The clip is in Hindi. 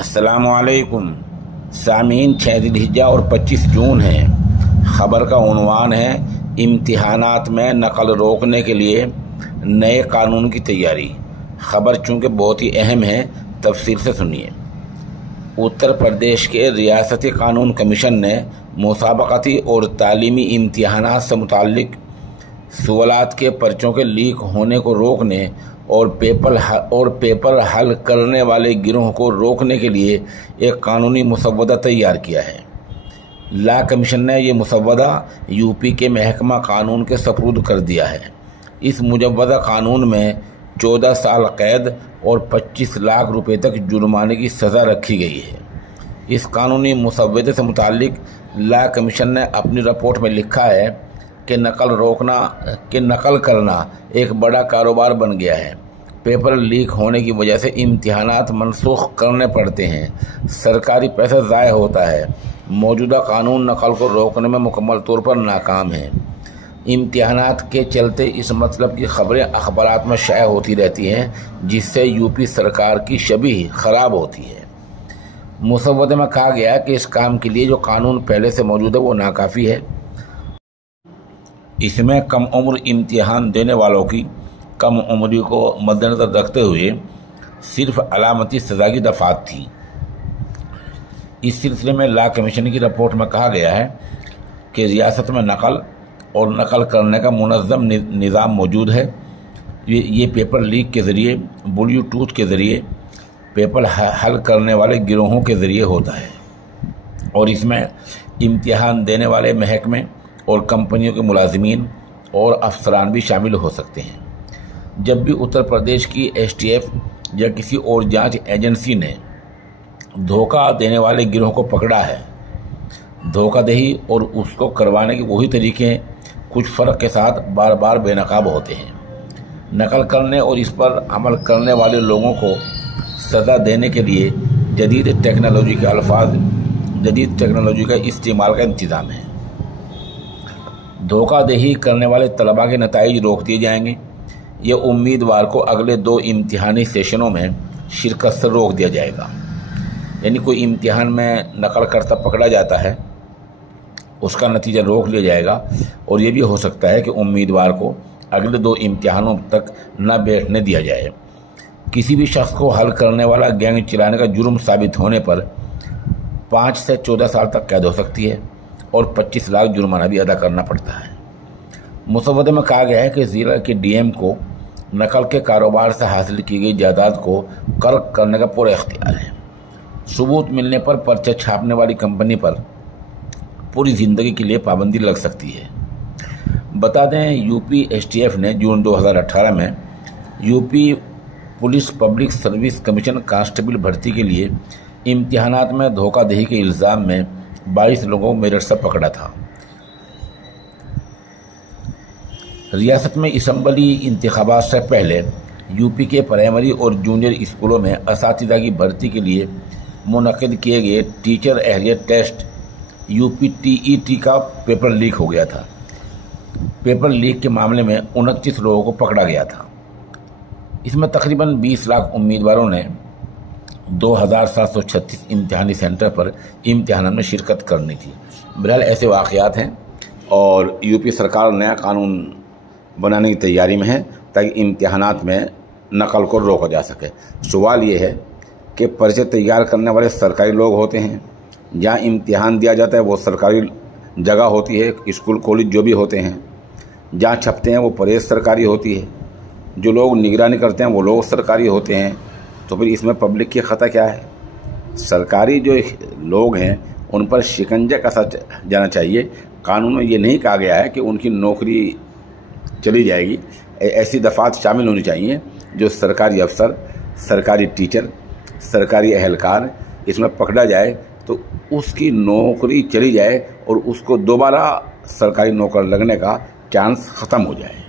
अस्सलामुअलैकुम सामीन। 6 ज़िलहिज्जा और 25 जून है। ख़बर का उन्वान है इम्तिहानात में नकल रोकने के लिए नए कानून की तैयारी। ख़बर चूँकि बहुत ही अहम है, तफसील से सुनिए। उत्तर प्रदेश के रियासती कानून कमीशन ने मुसाबकती और तालीमी इम्तिहानात से मुताल्लिक सवालात के पर्चों के लीक होने को रोकने और पेपर हल करने वाले गिरोह को रोकने के लिए एक कानूनी मुसव्वदा तैयार किया है। लॉ कमीशन ने यह मुसव्वदा यूपी के महकमा कानून के सपुर्द कर दिया है। इस मुजव्वदा कानून में 14 साल कैद और 25 लाख रुपए तक जुर्माने की सज़ा रखी गई है। इस कानूनी मुसव्वदे से मुताल्लिक लॉ कमीशन ने अपनी रिपोर्ट में लिखा है कि नकल करना एक बड़ा कारोबार बन गया है। पेपर लीक होने की वजह से इम्तिहानात मनसूख करने पड़ते हैं, सरकारी पैसा ज़ाय होता है। मौजूदा कानून नकल को रोकने में मुकम्मल तौर पर नाकाम है। इम्तिहानात के चलते इस मतलब की खबरें अखबारात में शाया होती रहती हैं, जिससे यूपी सरकार की छवि ख़राब होती है। मुसव्वदे में कहा गया कि इस काम के लिए जो कानून पहले से मौजूद है वो नाकाफ़ी है। इसमें कम उम्र इम्तिहान देने वालों की कम उम्री को मद्देनज़र रखते हुए सिर्फ अलामती सज़ा की दफ़ात थी। इस सिलसिले में लॉ कमीशन की रिपोर्ट में कहा गया है कि रियासत में नकल और नकल करने का मुनज़्ज़म निज़ाम मौजूद है। ये पेपर लीक के ज़रिए, ब्लूटूथ के ज़रिए, पेपर हल करने वाले गिरोहों के ज़रिए होता है और इसमें इम्तिहान देने वाले महकमे और कंपनियों के मुलाजिमीन और अफसरान भी शामिल हो सकते हैं। जब भी उत्तर प्रदेश की STF या किसी और जांच एजेंसी ने धोखा देने वाले गिरोह को पकड़ा है, धोखाधही और उसको करवाने के वही तरीके कुछ फ़र्क के साथ बार बार बेनकाब होते हैं। नकल करने और इस पर अमल करने वाले लोगों को सज़ा देने के लिए जदीद टेक्नोलॉजी का इस्तेमाल का इंतज़ाम है। धोखाधही करने वाले तलबा के नताइज रोक दिए जाएंगे। यह उम्मीदवार को अगले 2 इम्तिहानी सेशनों में शिरकत से रोक दिया जाएगा। यानी कोई इम्तिहान में नकल करता पकड़ा जाता है, उसका नतीजा रोक लिया जाएगा और ये भी हो सकता है कि उम्मीदवार को अगले 2 इम्तिहानों तक न बैठने दिया जाए। किसी भी शख्स को हल करने वाला गैंग चलाने का जुर्म साबित होने पर 5 से 14 साल तक कैद हो सकती है और 25 लाख जुर्माना भी अदा करना पड़ता है। मुसव्वदे में कहा गया है कि ज़िला के DM को नकल के कारोबार से हासिल की गई जायदाद को कर्क करने का पूरा इख्तियार है। सबूत मिलने पर पर्चा छापने वाली कंपनी पर पूरी ज़िंदगी के लिए पाबंदी लग सकती है। बता दें, यूपी STF ने जून 2018 में UP police public service commission constable भर्ती के लिए इम्तिहानात में धोखाधही के इल्ज़ाम में 22 लोगों को मेरठ से पकड़ा था। रियासत में असम्बली इंतखाबात से पहले यूपी के प्राइमरी और जूनियर स्कूलों में असातिज़ा की भर्ती के लिए मुनक़िद किए गए टीचर अहलियत टेस्ट UPTET का पेपर लीक हो गया था। पेपर लीक के मामले में 29 लोगों को पकड़ा गया था। इसमें तकरीबन 20 लाख उम्मीदवारों ने 2736 इम्तिहानी सेंटर पर इम्तिहान में शिरकत करनी थी। बहरहाल ऐसे वाक़यात हैं और यूपी सरकार नया कानून बनाने की तैयारी में है ताकि इम्तिहानात में नकल को रोका जा सके। सवाल ये है कि पर्चे तैयार करने वाले सरकारी लोग होते हैं, जहाँ इम्तिहान दिया जाता है वो सरकारी जगह होती है, स्कूल कॉलेज जो भी होते हैं, जहाँ छपते हैं वो प्रेस सरकारी होती है, जो लोग निगरानी करते हैं वो लोग सरकारी होते हैं। तो फिर इसमें पब्लिक की ख़ता क्या है? सरकारी जो लोग हैं उन पर शिकंजा कसा जाना चाहिए। कानून में ये नहीं कहा गया है कि उनकी नौकरी चली जाएगी। ऐसी दफ़ात शामिल होनी चाहिए जो सरकारी अफसर, सरकारी टीचर, सरकारी अहलकार इसमें पकड़ा जाए तो उसकी नौकरी चली जाए और उसको दोबारा सरकारी नौकर लगने का चांस ख़त्म हो जाए।